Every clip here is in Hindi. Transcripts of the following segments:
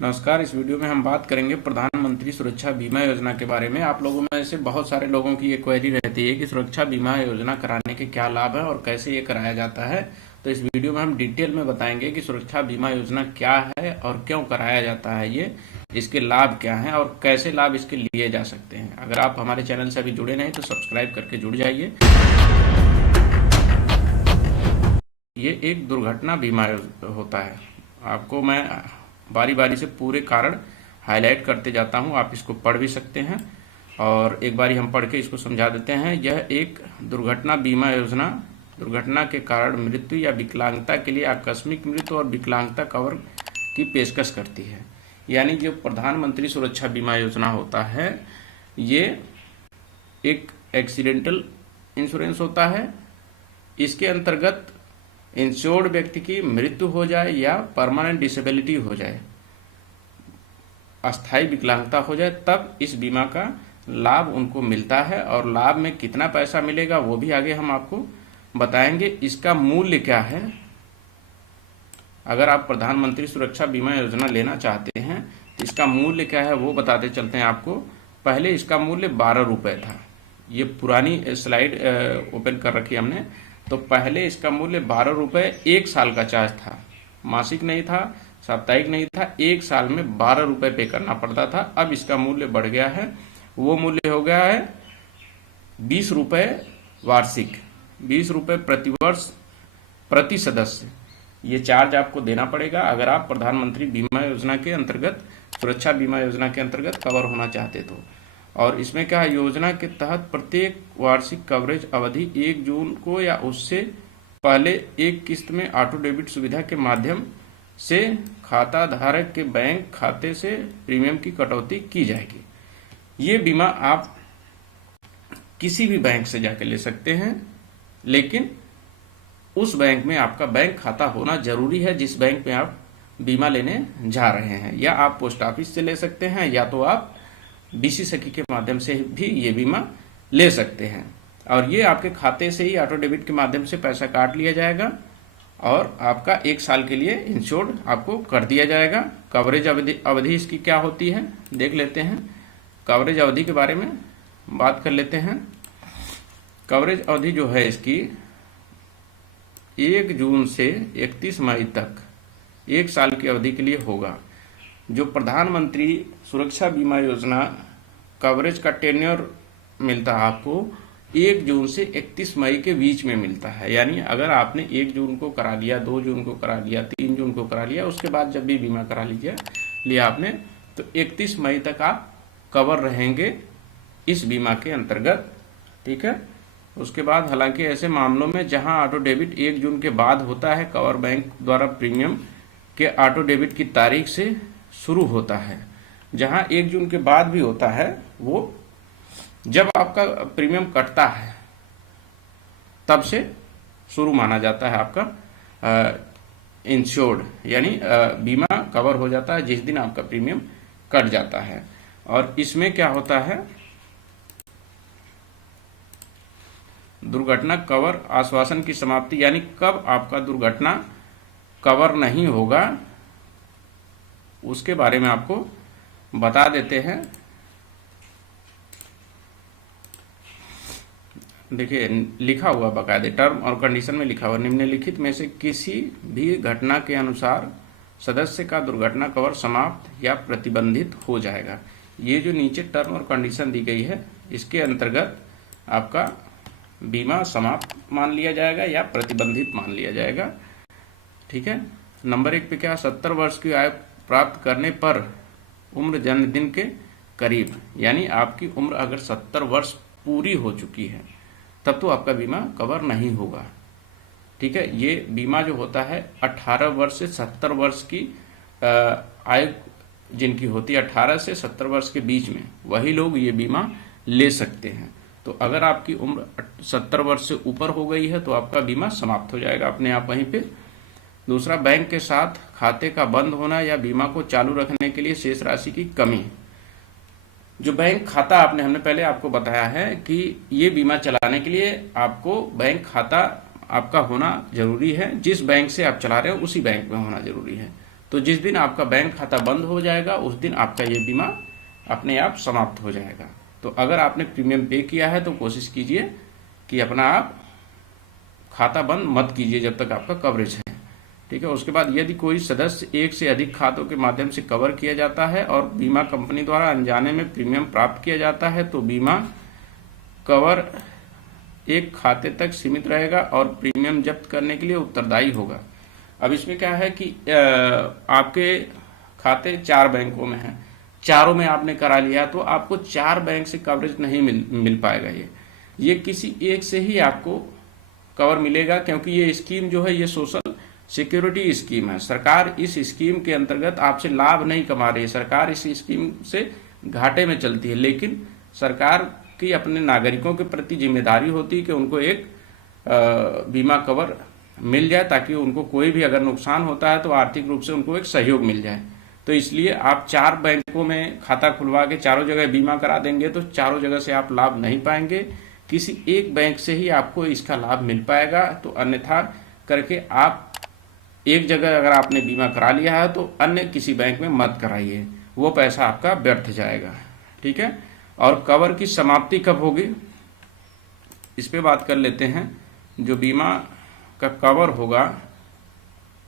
नमस्कार। इस वीडियो में हम बात करेंगे प्रधानमंत्री सुरक्षा बीमा योजना के बारे में। आप लोगों में से बहुत सारे लोगों की ये क्वेरी रहती है कि सुरक्षा बीमा योजना कराने के क्या लाभ है और कैसे ये कराया जाता है। तो इस वीडियो में हम डिटेल में बताएंगे कि सुरक्षा बीमा योजना क्या है और क्यों कराया जाता है ये, इसके लाभ क्या हैं और कैसे लाभ इसके लिए जा सकते हैं। अगर आप हमारे चैनल से अभी जुड़े नहीं तो सब्सक्राइब करके जुड़ जाइए। ये एक दुर्घटना बीमा होता है। आपको मैं बारी बारी से पूरे कारण हाईलाइट करते जाता हूं, आप इसको पढ़ भी सकते हैं और एक बारी हम पढ़ के इसको समझा देते हैं। यह एक दुर्घटना बीमा योजना दुर्घटना के कारण मृत्यु या विकलांगता के लिए आकस्मिक मृत्यु और विकलांगता कवर की पेशकश करती है। यानी जो प्रधानमंत्री सुरक्षा बीमा योजना होता है ये एक एक्सीडेंटल इंश्योरेंस होता है। इसके अंतर्गत इंश्योर्ड व्यक्ति की मृत्यु हो जाए या परमानेंट डिसेबिलिटी हो जाए, अस्थायी विकलांगता हो जाए, तब इस बीमा का लाभ उनको मिलता है। और लाभ में कितना पैसा मिलेगा वो भी आगे हम आपको बताएंगे। इसका मूल्य क्या है, अगर आप प्रधानमंत्री सुरक्षा बीमा योजना लेना चाहते हैं तो इसका मूल्य क्या है वो बताते चलते हैं आपको। पहले इसका मूल्य 12 रुपये था। ये पुरानी स्लाइड ओपन कर रखी हमने। तो पहले इसका मूल्य 12 रुपये 1 साल का चार्ज था, मासिक नहीं था, साप्ताहिक नहीं था, 1 साल में 12 रुपये पे करना पड़ता था। अब इसका मूल्य बढ़ गया है, वो मूल्य हो गया है 20 रुपये वार्षिक, 20 रुपये प्रतिवर्ष प्रति सदस्य। ये चार्ज आपको देना पड़ेगा अगर आप प्रधानमंत्री बीमा योजना के अंतर्गत, सुरक्षा बीमा योजना के अंतर्गत कवर होना चाहते तो। और इसमें क्या है, योजना के तहत प्रत्येक वार्षिक कवरेज अवधि 1 जून को या उससे पहले एक किस्त में ऑटो डेबिट सुविधा के माध्यम से खाता धारक के बैंक खाते से प्रीमियम की कटौती की जाएगी। ये बीमा आप किसी भी बैंक से जाकर ले सकते हैं, लेकिन उस बैंक में आपका बैंक खाता होना जरूरी है जिस बैंक में आप बीमा लेने जा रहे हैं। या आप पोस्ट ऑफिस से ले सकते हैं या तो आप बीसी सखी के माध्यम से भी ये बीमा ले सकते हैं। और ये आपके खाते से ही ऑटो डेबिट के माध्यम से पैसा काट लिया जाएगा और आपका 1 साल के लिए इंश्योर्ड आपको कर दिया जाएगा। कवरेज अवधि इसकी क्या होती है देख लेते हैं। कवरेज अवधि के बारे में बात कर लेते हैं। कवरेज अवधि जो है इसकी 1 जून से 31 मई तक 1 साल की अवधि के लिए होगा। जो प्रधानमंत्री सुरक्षा बीमा योजना कवरेज का टेन्योर मिलता है आपको 1 जून से 31 मई के बीच में मिलता है। यानी अगर आपने 1 जून को करा लिया, 2 जून को करा लिया, 3 जून को करा लिया, उसके बाद जब भी बीमा करा लिया आपने, तो 31 मई तक आप कवर रहेंगे इस बीमा के अंतर्गत। ठीक है। उसके बाद हालांकि ऐसे मामलों में जहां ऑटो डेबिट 1 जून के बाद होता है, कवर बैंक द्वारा प्रीमियम के ऑटो डेबिट की तारीख से शुरू होता है। जहां 1 जून के बाद भी होता है वो जब आपका प्रीमियम कटता है तब से शुरू माना जाता है आपका इंश्योर्ड, यानी बीमा कवर हो जाता है जिस दिन आपका प्रीमियम कट जाता है। और इसमें क्या होता है, दुर्घटना कवर आश्वासन की समाप्ति, यानी कब आपका दुर्घटना कवर नहीं होगा उसके बारे में आपको बता देते हैं। देखिए लिखा हुआ बाकायदे टर्म और कंडीशन में लिखा हुआ, निम्नलिखित में से किसी भी घटना के अनुसार सदस्य का दुर्घटना कवर समाप्त या प्रतिबंधित हो जाएगा। ये जो नीचे टर्म और कंडीशन दी गई है इसके अंतर्गत आपका बीमा समाप्त मान लिया जाएगा या प्रतिबंधित मान लिया जाएगा। ठीक है। नंबर 1 पे क्या, 70 वर्ष की आयु प्राप्त करने पर उम्र जन्मदिन के करीब, यानी आपकी उम्र अगर 70 वर्ष पूरी हो चुकी है तब तो आपका बीमा कवर नहीं होगा। ठीक है। ये बीमा जो होता है 18 वर्ष से 70 वर्ष की आयु जिनकी होती है, 18 से 70 वर्ष के बीच में, वही लोग ये बीमा ले सकते हैं। तो अगर आपकी उम्र 70 वर्ष से ऊपर हो गई है तो आपका बीमा समाप्त हो जाएगा अपने आप वहीं पे। दूसरा, बैंक के साथ खाते का बंद होना या बीमा को चालू रखने के लिए शेष राशि की कमी। जो बैंक खाता हमने पहले आपको बताया है कि ये बीमा चलाने के लिए आपको बैंक खाता आपका होना जरूरी है। जिस बैंक से आप चला रहे हो उसी बैंक में होना जरूरी है। तो जिस दिन आपका बैंक खाता बंद हो जाएगा उस दिन आपका ये बीमा अपने आप समाप्त हो जाएगा। तो अगर आपने प्रीमियम पे किया है तो कोशिश कीजिए कि अपना आप खाता बंद मत कीजिए जब तक आपका कवरेज है, ठीक है। उसके बाद यदि कोई सदस्य एक से अधिक खातों के माध्यम से कवर किया जाता है और बीमा कंपनी द्वारा अनजाने में प्रीमियम प्राप्त किया जाता है तो बीमा कवर एक खाते तक सीमित रहेगा और प्रीमियम जब्त करने के लिए उत्तरदायी होगा। अब इसमें क्या है कि आपके खाते 4 बैंकों में हैं, चारों में आपने करा लिया तो आपको 4 बैंक से कवरेज नहीं मिल पाएगा। ये किसी एक से ही आपको कवर मिलेगा, क्योंकि ये स्कीम जो है ये सोशल सिक्योरिटी स्कीम है। सरकार इस स्कीम के अंतर्गत आपसे लाभ नहीं कमा रही है, सरकार इस स्कीम से घाटे में चलती है, लेकिन सरकार की अपने नागरिकों के प्रति जिम्मेदारी होती है कि उनको एक बीमा कवर मिल जाए ताकि उनको कोई भी अगर नुकसान होता है तो आर्थिक रूप से उनको एक सहयोग मिल जाए। तो इसलिए आप 4 बैंकों में खाता खुलवा के चारों जगह बीमा करा देंगे तो चारों जगह से आप लाभ नहीं पाएंगे, किसी एक बैंक से ही आपको इसका लाभ मिल पाएगा। तो अन्यथा करके आप एक जगह अगर आपने बीमा करा लिया है तो अन्य किसी बैंक में मत कराइए, वो पैसा आपका व्यर्थ जाएगा, ठीक है। और कवर की समाप्ति कब होगी इस पे बात कर लेते हैं। जो बीमा का कवर होगा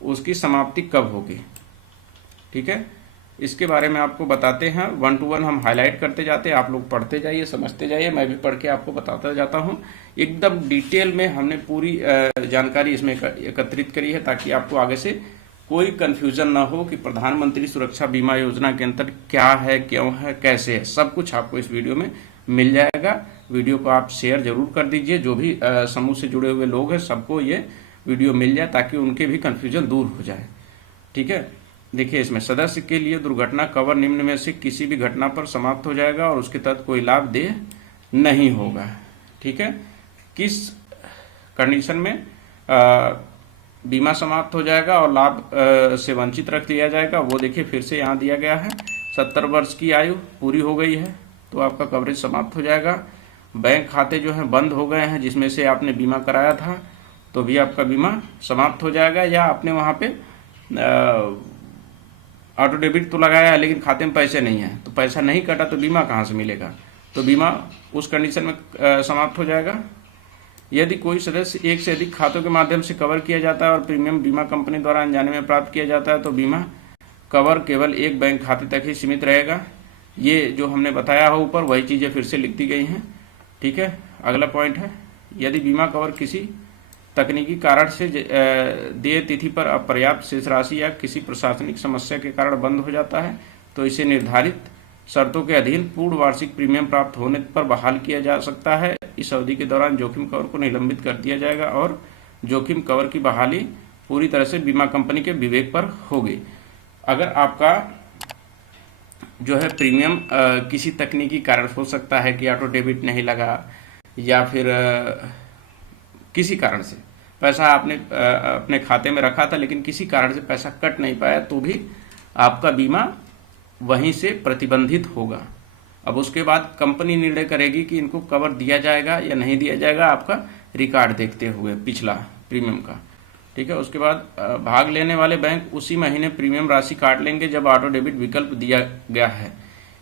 उसकी समाप्ति कब होगी, ठीक है, इसके बारे में आपको बताते हैं। 1 to 1 हम हाईलाइट करते जाते हैं, आप लोग पढ़ते जाइए, समझते जाइए, मैं भी पढ़ के आपको बताता जाता हूँ। एकदम डिटेल में हमने पूरी जानकारी इसमें एकत्रित करी है ताकि आपको आगे से कोई कंफ्यूजन ना हो कि प्रधानमंत्री सुरक्षा बीमा योजना के अंतर क्या है, क्यों है, कैसे है, सब कुछ आपको इस वीडियो में मिल जाएगा। वीडियो को आप शेयर जरूर कर दीजिए, जो भी समूह से जुड़े हुए लोग हैं सबको ये वीडियो मिल जाए ताकि उनके भी कंफ्यूजन दूर हो जाए, ठीक है। देखिए इसमें सदस्य के लिए दुर्घटना कवर निम्न में से किसी भी घटना पर समाप्त हो जाएगा और उसके तहत कोई लाभ देय नहीं होगा, ठीक है। किस कंडीशन में बीमा समाप्त हो जाएगा और लाभ से वंचित रख दिया जाएगा वो देखिए फिर से यहाँ दिया गया है। 70 वर्ष की आयु पूरी हो गई है तो आपका कवरेज समाप्त हो जाएगा। बैंक खाते जो हैं बंद हो गए हैं जिसमें से आपने बीमा कराया था तो भी आपका बीमा समाप्त हो जाएगा, या आपने वहाँ पे ऑटो डेबिट तो लगाया है लेकिन खाते में पैसे नहीं है तो पैसा नहीं कटा तो बीमा कहाँ से मिलेगा, तो बीमा उस कंडीशन में समाप्त हो जाएगा। यदि कोई सदस्य एक से अधिक खातों के माध्यम से कवर किया जाता है और प्रीमियम बीमा कंपनी द्वारा अनजाने में प्राप्त किया जाता है तो बीमा कवर केवल एक बैंक खाते तक ही सीमित रहेगा। ये जो हमने बताया हो ऊपर वही चीज़ें फिर से लिख दी गई हैं, ठीक है। अगला पॉइंट है, यदि बीमा कवर किसी तकनीकी कारण से देय तिथि पर अपर्याप्त शेष राशि या किसी प्रशासनिक समस्या के कारण बंद हो जाता है तो इसे निर्धारित शर्तों के अधीन पूर्ण वार्षिक प्रीमियम प्राप्त होने पर बहाल किया जा सकता है। इस अवधि के दौरान जोखिम कवर को निलंबित कर दिया जाएगा और जोखिम कवर की बहाली पूरी तरह से बीमा कंपनी के विवेक पर होगी। अगर आपका जो है प्रीमियम किसी तकनीकी कारण हो सकता है कि ऑटो डेबिट नहीं लगा या फिर किसी कारण से पैसा आपने अपने खाते में रखा था लेकिन किसी कारण से पैसा कट नहीं पाया तो भी आपका बीमा वहीं से प्रतिबंधित होगा। अब उसके बाद कंपनी निर्णय करेगी कि इनको कवर दिया जाएगा या नहीं दिया जाएगा आपका रिकॉर्ड देखते हुए पिछला प्रीमियम का, ठीक है। उसके बाद भाग लेने वाले बैंक उसी महीने प्रीमियम राशि काट लेंगे जब ऑटो डेबिट विकल्प दिया गया है,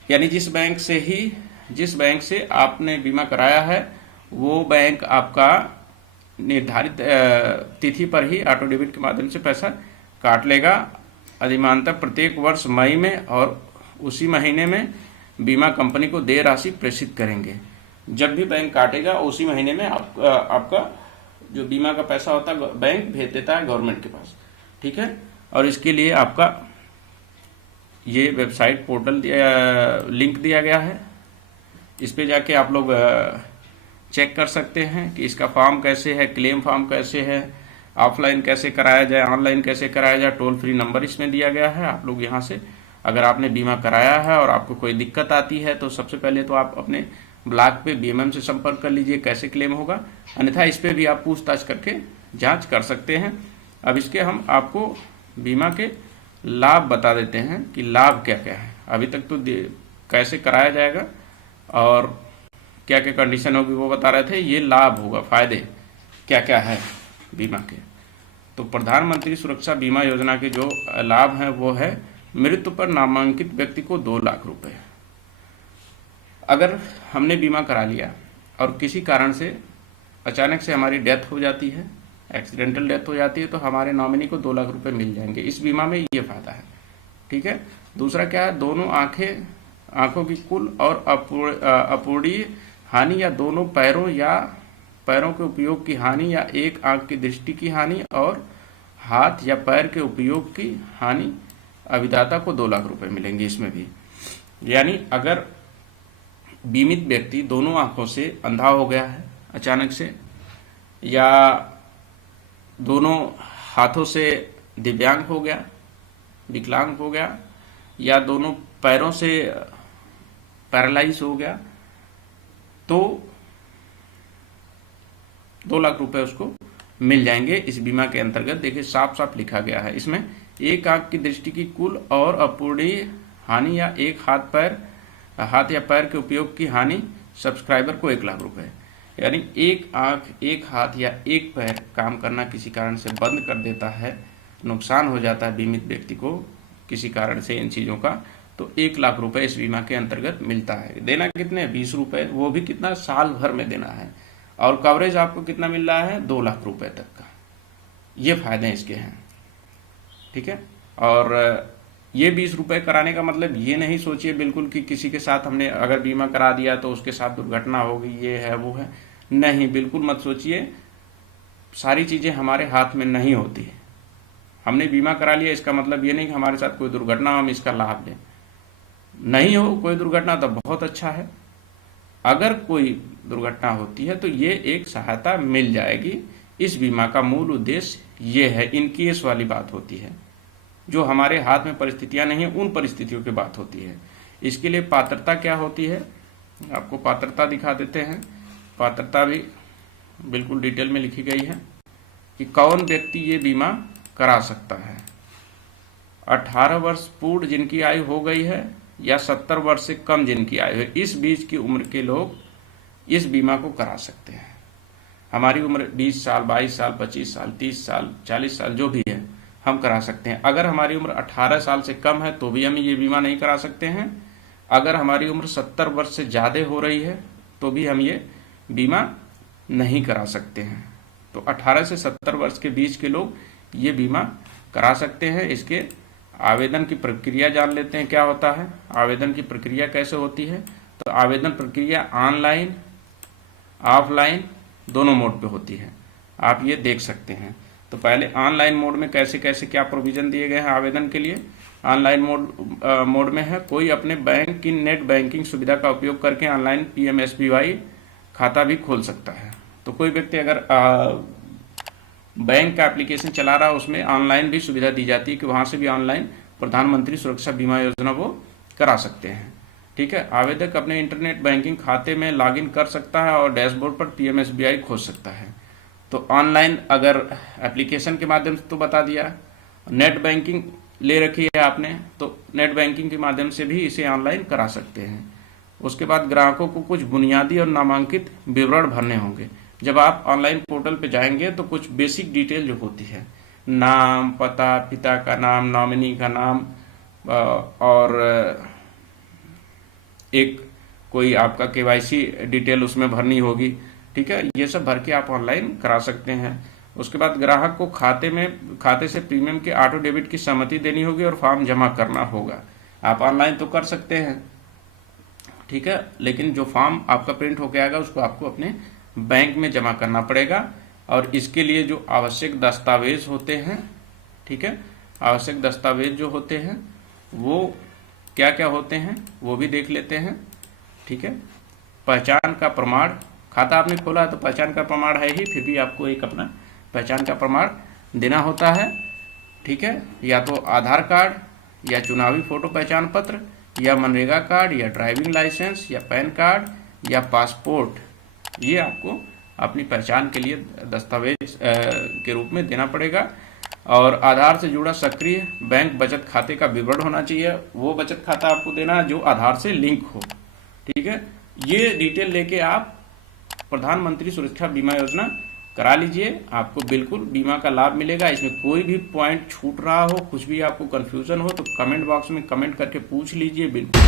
यानी जिस बैंक से आपने बीमा कराया है वो बैंक आपका निर्धारित तिथि पर ही ऑटो डेबिट के माध्यम से पैसा काट लेगा अधिमानतः प्रत्येक वर्ष मई में, और उसी महीने में बीमा कंपनी को देय राशि प्रेषित करेंगे। जब भी बैंक काटेगा उसी महीने में आपका जो बीमा का पैसा होता है बैंक भेज देता है गवर्नमेंट के पास, ठीक है। और इसके लिए आपका ये वेबसाइट पोर्टल लिंक दिया गया है, इस पे जाके आप लोग चेक कर सकते हैं कि इसका फॉर्म कैसे है, क्लेम फॉर्म कैसे है, ऑफलाइन कैसे कराया जाए, ऑनलाइन कैसे कराया जाए, टोल फ्री नंबर इसमें दिया गया है। आप लोग यहाँ से अगर आपने बीमा कराया है और आपको कोई दिक्कत आती है तो सबसे पहले तो आप अपने ब्लॉक पे बीएमएम से संपर्क कर लीजिए कैसे क्लेम होगा, अन्यथा इस पर भी आप पूछताछ करके जांच कर सकते हैं। अब इसके हम आपको बीमा के लाभ बता देते हैं कि लाभ क्या क्या है। अभी तक तो कैसे कराया जाएगा और क्या क्या कंडीशन होगी वो बता रहे थे, ये लाभ होगा, फायदे क्या क्या है बीमा के। तो प्रधानमंत्री सुरक्षा बीमा योजना के जो लाभ हैं वो है मृत्यु पर नामांकित व्यक्ति को 2 लाख रुपए। अगर हमने बीमा करा लिया और किसी कारण से अचानक से हमारी डेथ हो जाती है, एक्सीडेंटल डेथ हो जाती है, तो हमारे नॉमिनी को 2 लाख रुपए मिल जाएंगे। इस बीमा में ये फायदा है। ठीक है। दूसरा क्या है, दोनों आंखों की कुल और अपूर्णीय हानि या दोनों पैरों के उपयोग की हानि या एक आंख की दृष्टि की हानि और हाथ या पैर के उपयोग की हानि अभिदाता को 2 लाख रुपए मिलेंगे इसमें भी। यानी अगर बीमित व्यक्ति दोनों आंखों से अंधा हो गया है अचानक से, या दोनों हाथों से दिव्यांग हो गया, विकलांग हो गया, या दोनों पैरों से पैरालाइज हो गया, तो 2 लाख रुपए उसको मिल जाएंगे इस बीमा के अंतर्गत। देखिए साफ साफ लिखा गया है इसमें, एक आंख की दृष्टि की कुल और अपूर्णीय हानि या एक हाथ या पैर के उपयोग की हानि सब्सक्राइबर को 1 लाख रुपए। यानी एक आंख, एक हाथ या एक पैर काम करना किसी कारण से बंद कर देता है, नुकसान हो जाता है बीमित व्यक्ति को किसी कारण से इन चीजों का, तो 1 लाख रुपए इस बीमा के अंतर्गत मिलता है। देना कितने, 20 रुपए, वो भी कितना, साल भर में देना है। और कवरेज आपको कितना मिल रहा है, 2 लाख रुपए तक का। ये फायदे इसके हैं। ठीक है। और ये 20 रुपए कराने का मतलब ये नहीं सोचिए बिल्कुल कि किसी के साथ हमने अगर बीमा करा दिया तो उसके साथ दुर्घटना होगी, ये है वो है, नहीं, बिल्कुल मत सोचिए। सारी चीजें हमारे हाथ में नहीं होती है। हमने बीमा करा लिया इसका मतलब ये नहीं कि हमारे साथ कोई दुर्घटना हो हम इसका लाभ लें। नहीं हो कोई दुर्घटना तो बहुत अच्छा है। अगर कोई दुर्घटना होती है तो ये एक सहायता मिल जाएगी। इस बीमा का मूल उद्देश्य ये है, इन केस वाली बात होती है, जो हमारे हाथ में परिस्थितियां नहीं है, उन परिस्थितियों की बात होती है। इसके लिए पात्रता क्या होती है, आपको पात्रता दिखा देते हैं। पात्रता भी बिल्कुल डिटेल में लिखी गई है कि कौन व्यक्ति ये बीमा करा सकता है। 18 वर्ष पूर्ण जिनकी आयु हो गई है या 70 वर्ष से कम जिनकी आयु है, इस बीच की उम्र के लोग इस बीमा को करा सकते हैं। हमारी उम्र 20 साल, 22 साल, 25 साल, 30 साल, 40 साल जो भी है हम करा सकते हैं। अगर हमारी उम्र 18 साल से कम है तो भी हम ये बीमा नहीं करा सकते हैं। अगर हमारी उम्र 70 वर्ष से ज़्यादा हो रही है तो भी हम ये बीमा नहीं करा सकते हैं। तो 18 से 70 वर्ष के बीच के लोग ये बीमा करा सकते हैं। इसके आवेदन की प्रक्रिया जान लेते हैं क्या होता है। आवेदन की प्रक्रिया कैसे होती है, तो आवेदन प्रक्रिया ऑनलाइन ऑफलाइन दोनों मोड पे होती है, आप ये देख सकते हैं। तो पहले ऑनलाइन मोड में कैसे कैसे क्या प्रोविजन दिए गए हैं आवेदन के लिए। ऑनलाइन मोड में है, कोई अपने बैंक की नेट बैंकिंग सुविधा का उपयोग करके ऑनलाइन PMSBY खाता भी खोल सकता है। तो कोई व्यक्ति अगर बैंक का एप्लीकेशन चला रहा है उसमें ऑनलाइन भी सुविधा दी जाती है कि वहां से भी ऑनलाइन प्रधानमंत्री सुरक्षा बीमा योजना वो करा सकते हैं। ठीक है। आवेदक अपने इंटरनेट बैंकिंग खाते में लॉगिन कर सकता है और डैशबोर्ड पर PMSBY खोज सकता है। तो ऑनलाइन अगर एप्लीकेशन के माध्यम से तो बता दिया, नेट बैंकिंग ले रखी है आपने तो नेट बैंकिंग के माध्यम से भी इसे ऑनलाइन करा सकते हैं। उसके बाद ग्राहकों को कुछ बुनियादी और नामांकित विवरण भरने होंगे। जब आप ऑनलाइन पोर्टल पे जाएंगे तो कुछ बेसिक डिटेल जो होती है, नाम, पता, पिता का नाम, नॉमिनी का नाम और एक कोई आपका KYC डिटेल उसमें भरनी होगी। ठीक है। ये सब भर के आप ऑनलाइन करा सकते हैं। उसके बाद ग्राहक को खाते से प्रीमियम के ऑटो डेबिट की सहमति देनी होगी और फॉर्म जमा करना होगा। आप ऑनलाइन तो कर सकते हैं, ठीक है, लेकिन जो फॉर्म आपका प्रिंट होके आएगा उसको आपको अपने बैंक में जमा करना पड़ेगा। और इसके लिए जो आवश्यक दस्तावेज होते हैं, ठीक है, आवश्यक दस्तावेज जो होते हैं वो क्या क्या होते हैं वो भी देख लेते हैं। ठीक है। पहचान का प्रमाण, खाता आपने खोला है तो पहचान का प्रमाण है ही, फिर भी आपको एक अपना पहचान का प्रमाण देना होता है। ठीक है। या तो आधार कार्ड या चुनावी फोटो पहचान पत्र या मनरेगा कार्ड या ड्राइविंग लाइसेंस या पैन कार्ड या पासपोर्ट, ये आपको अपनी पहचान के लिए दस्तावेज के रूप में देना पड़ेगा। और आधार से जुड़ा सक्रिय बैंक बचत खाते का विवरण होना चाहिए। वो बचत खाता आपको देना है जो आधार से लिंक हो। ठीक है। ये डिटेल लेके आप प्रधानमंत्री सुरक्षा बीमा योजना करा लीजिए, आपको बिल्कुल बीमा का लाभ मिलेगा। इसमें कोई भी पॉइंट छूट रहा हो, कुछ भी आपको कंफ्यूजन हो तो कमेंट बॉक्स में कमेंट करके पूछ लीजिए बिल्कुल।